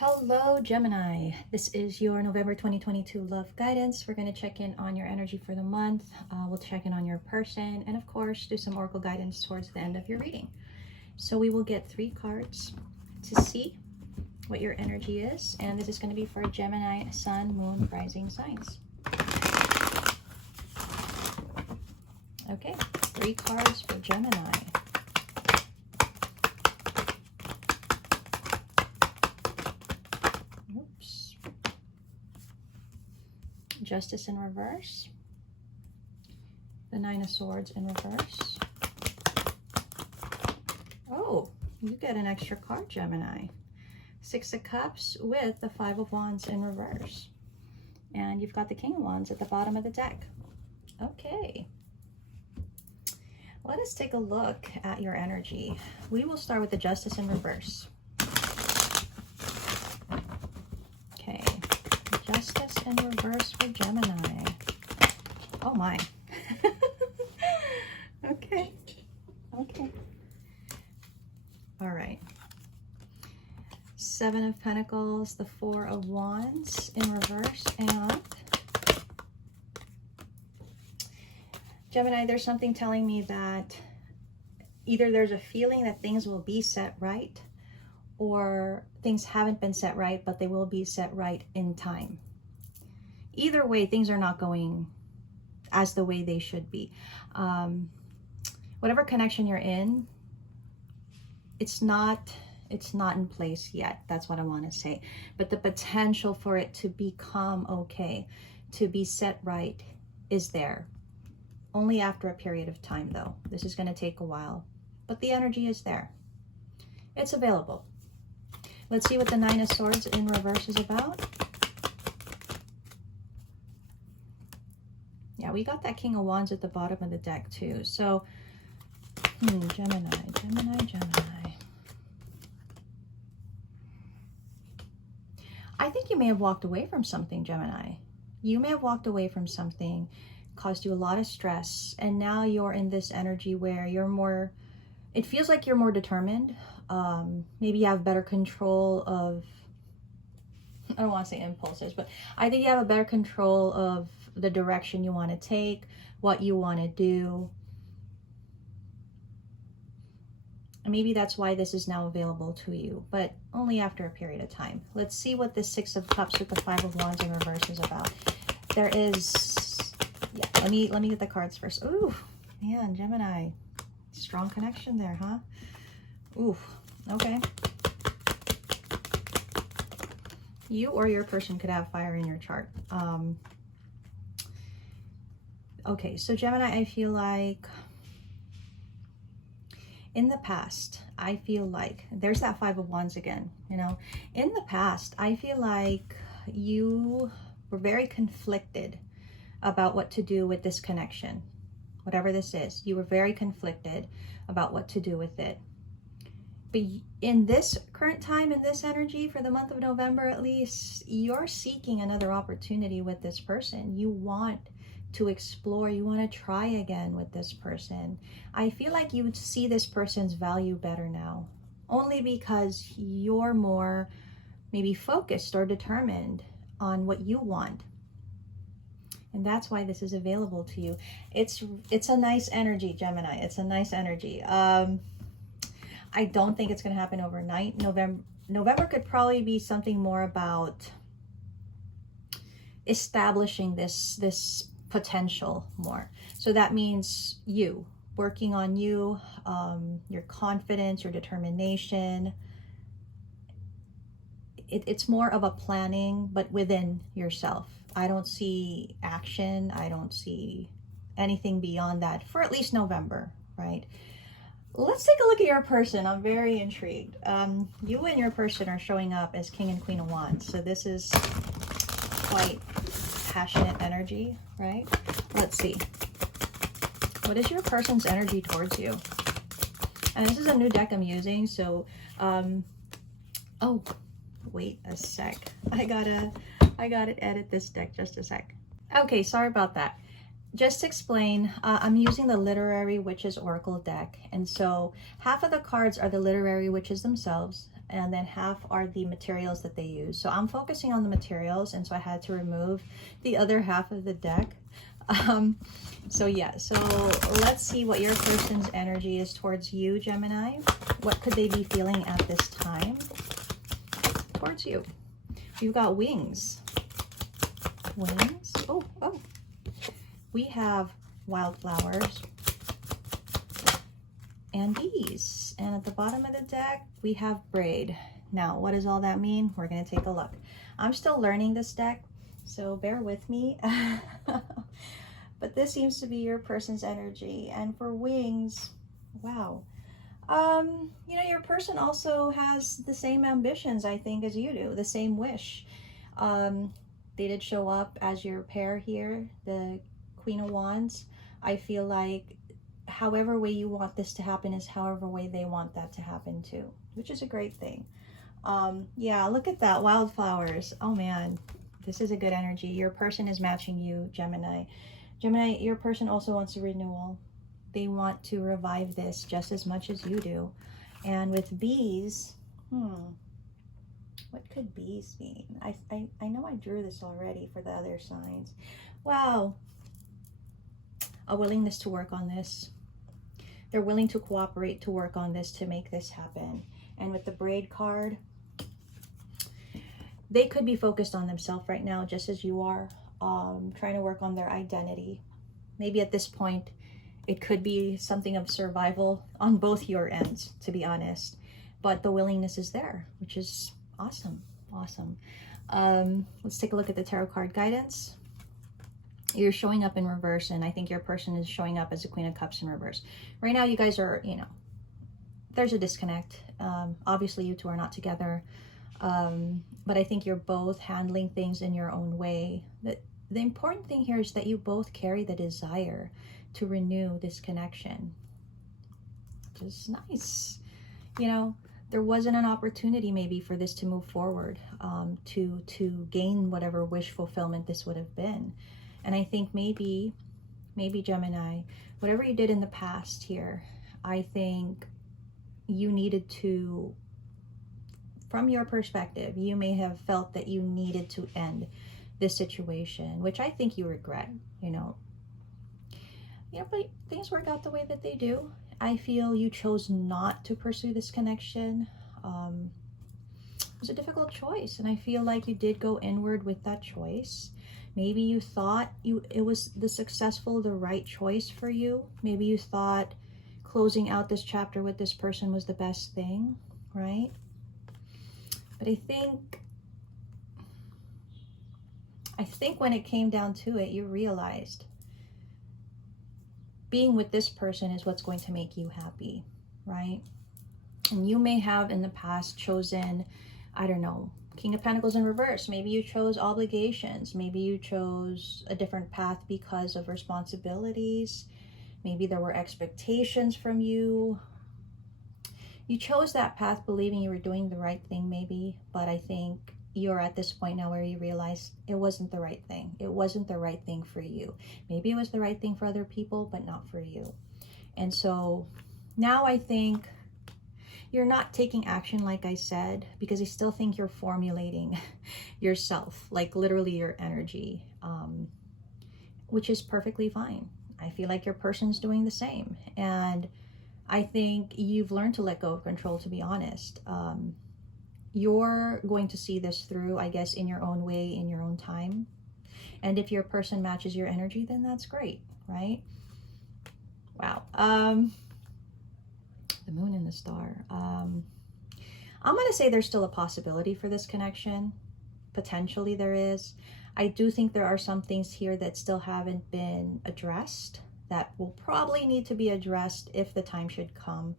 Hello, Gemini. This is your November 2022 love guidance. We're going to check in on your energy for the month. We'll check in on your person and, of course, do some oracle guidance towards the end of your reading. So we will get 3 cards to see what your energy is. And this is going to be for Gemini, Sun, Moon, Rising signs. Okay, 3 cards for Gemini. Justice in reverse, the 9 of Swords in reverse. Oh, you get an extra card, Gemini. 6 of Cups with the 5 of Wands in reverse. And you've got the King of Wands at the bottom of the deck. Okay. Let us take a look at your energy. We will start with the Justice in reverse. Okay. Justice in reverse for Gemini. Oh my. Okay. Okay. All right. 7 of Pentacles, the 4 of Wands in reverse, and Gemini, there's something telling me that either there's a feeling that things will be set right, or things haven't been set right, but they will be set right in time. Either way, things are not going as the way they should be. Whatever connection you're in, it's not in place yet. That's what I want to say. But the potential for it to become okay, to be set right, is there. Only after a period of time, though. This is going to take a while, but the energy is there. It's available. Let's see what the 9 of Swords in reverse is about. Yeah, we got that King of Wands at the bottom of the deck too. So, Gemini. I think you may have walked away from something, Gemini. You may have walked away from something, caused you a lot of stress, and now you're in this energy where you're more, it feels like you're more determined. Maybe you have better control of, I don't want to say impulses, but I think you have a better control of the direction you want to take, what you want to do. And maybe that's why this is now available to you, but only after a period of time. Let's see what the 6 of Cups with the 5 of Wands in reverse is about. There is, yeah, let me get the cards first. Ooh, man, Gemini. Strong connection there, huh? Ooh, okay. You or your person could have fire in your chart. Okay, so Gemini, I feel like in the past, I feel like there's that 5 of Wands again, you know. In the past, I feel like you were very conflicted about what to do with this connection. Whatever this is, you were very conflicted about what to do with it. But in this current time, in this energy, for the month of November at least, you're seeking another opportunity with this person. You want to explore, you want to try again with this person. I feel like you would see this person's value better now, only because you're more maybe focused or determined on what you want. And that's why this is available to you. It's a nice energy, Gemini. It's a nice energy. I don't think it's going to happen overnight. November could probably be something more about establishing this potential more. So that means you working on you, your confidence, your determination. It's more of a planning, but within yourself. I don't see action. I don't see anything beyond that for at least November, right? Let's take a look at your person. I'm very intrigued. You and your person are showing up as King and Queen of Wands. So this is quite passionate energy, right? Let's see. What is your person's energy towards you? And this is a new deck I'm using. So, oh, wait a sec. I gotta edit this deck just a sec. Okay, sorry about that. just to explain, I'm using the Literary Witches Oracle deck. And so half of the cards are the literary witches themselves, and then half are the materials that they use. So I'm focusing on the materials, and so I had to remove the other half of the deck. So yeah, so let's see what your person's energy is towards you, Gemini. What could they be feeling at this time towards you? You've got wings. Wings. Oh, oh. We have wildflowers and bees. And at the bottom of the deck, we have braid. Now, what does all that mean? We're going to take a look. I'm still learning this deck, so bear with me. But this seems to be your person's energy. And for wings, wow. You know, your person also has the same ambitions, I think, as you do, the same wish. They did show up as your pair here, the Queen of Wands. I feel like however way you want this to happen is however way they want that to happen too, which is a great thing. Yeah, look at that, wildflowers. Oh man, this is a good energy. Your person is matching you, Gemini. Gemini, your person also wants a renewal. They want to revive this just as much as you do. And with bees, what could bees mean? I know I drew this already for the other signs. Wow. A willingness to work on this. They're willing to cooperate to work on this to make this happen. And with the braid card, they could be focused on themselves right now, just as you are, trying to work on their identity. Maybe at this point, it could be something of survival on both your ends, to be honest. But the willingness is there, which is awesome. Awesome. Let's take a look at the tarot card guidance. You're showing up in reverse, and I think your person is showing up as a Queen of Cups in reverse. Right now, you guys are, you know, there's a disconnect. Obviously, you two are not together. But I think you're both handling things in your own way. The important thing here is that you both carry the desire to renew this connection, which is nice. You know, there wasn't an opportunity maybe for this to move forward, to gain whatever wish fulfillment this would have been. And I think maybe Gemini, whatever you did in the past here, I think you needed to, from your perspective, you may have felt that you needed to end this situation, which I think you regret, you know. Yeah, but things work out the way that they do. I feel you chose not to pursue this connection. It was a difficult choice, and I feel like you did go inward with that choice. Maybe you thought it was the right choice for you. Maybe you thought closing out this chapter with this person was the best thing, right? But I think when it came down to it, you realized being with this person is what's going to make you happy, right? And you may have in the past chosen, I don't know, King of Pentacles in reverse. Maybe you chose obligations. Maybe you chose a different path because of responsibilities. Maybe there were expectations from you. You chose that path believing you were doing the right thing maybe, but I think you're at this point now where you realize it wasn't the right thing. It wasn't the right thing for you. Maybe it was the right thing for other people, but not for you. And so now I think you're not taking action, like I said, because I still think you're formulating yourself, like literally your energy, which is perfectly fine. I feel like your person's doing the same. And I think you've learned to let go of control, to be honest. You're going to see this through, I guess, in your own way, in your own time. And if your person matches your energy, then that's great, right? Wow. The moon and the star. I'm going to say there's still a possibility for this connection. Potentially there is. I do think there are some things here that still haven't been addressed that will probably need to be addressed if the time should come.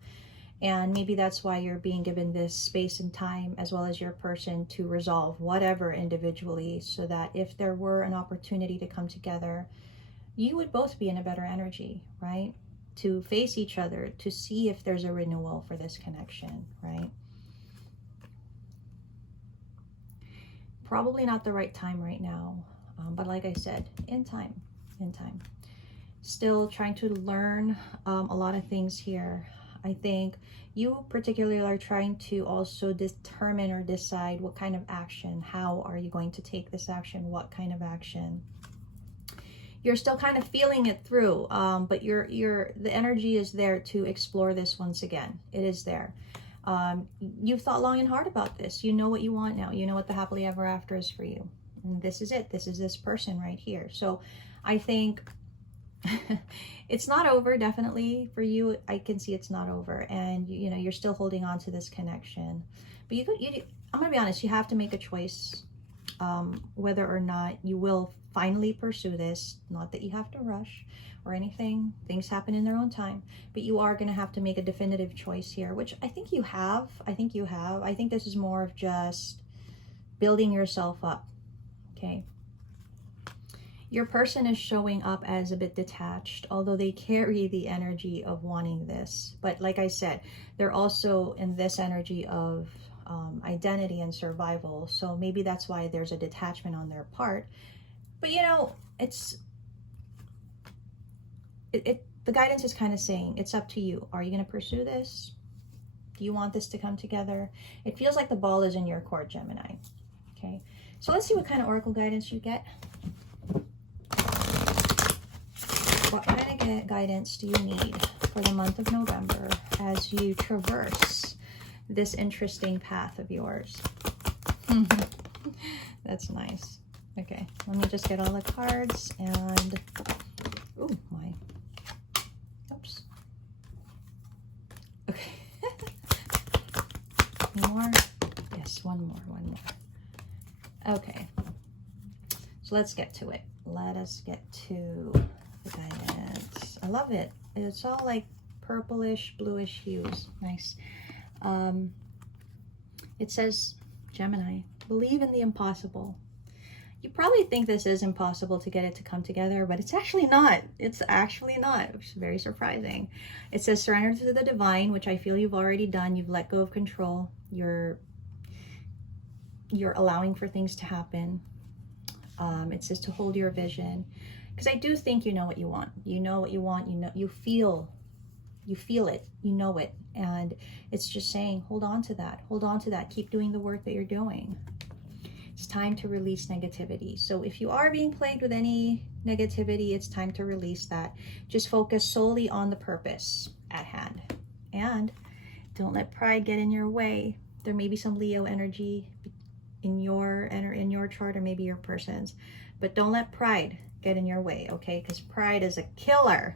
And maybe that's why you're being given this space and time, as well as your person, to resolve whatever individually, so that if there were an opportunity to come together, you would both be in a better energy, right? To face each other, to see if there's a renewal for this connection, right? Probably not the right time right now, but like I said, in time, in time. Still trying to learn a lot of things here. I think you particularly are trying to also determine or decide what kind of action, how are you going to take this action, what kind of action. You're still kind of feeling it through, but the energy is there to explore this once again. It is there. You've thought long and hard about this. You know what you want now. You know what the happily ever after is for you. And this is it. This is this person right here. So I think it's not over, definitely for you. I can see it's not over, and you know, you're still holding on to this connection. But I'm gonna be honest, you have to make a choice, whether or not you will finally pursue this. Not that you have to rush or anything. Things happen in their own time, but you are gonna have to make a definitive choice here, which I think you have. I think this is more of just building yourself up. Okay. Your person is showing up as a bit detached, although they carry the energy of wanting this. But like I said, they're also in this energy of identity and survival. So maybe that's why there's a detachment on their part. But you know, the guidance is kind of saying, it's up to you. Are you going to pursue this? Do you want this to come together? It feels like the ball is in your court, Gemini. Okay, so let's see what kind of oracle guidance you get. What kind of guidance do you need for the month of November as you traverse this interesting path of yours? That's nice. Okay, let me just get all the cards and, oh my, oops. Okay. One more? Yes, one more. Okay, so let's get to it. Let us get to the guidance. I love it. It's all like purplish, bluish hues. Nice. It says, Gemini, believe in the impossible. You probably think this is impossible to get it to come together, but it's actually not. It's actually not, which is very surprising. It says surrender to the divine, which I feel you've already done. You've let go of control. You're allowing for things to happen. It says to hold your vision, because I do think you know what you want. You know what you want. You know, you feel it. You know it, and it's just saying, hold on to that. Hold on to that. Keep doing the work that you're doing. It's time to release negativity. So if you are being plagued with any negativity, it's time to release that. Just focus solely on the purpose at hand, and don't let pride get in your way. There may be some Leo energy in your chart, or maybe your person's, but don't let pride get in your way, okay? Because pride is a killer.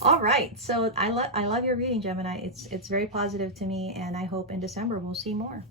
All right, so I love your reading, Gemini. It's very positive to me, and I hope in December we'll see more.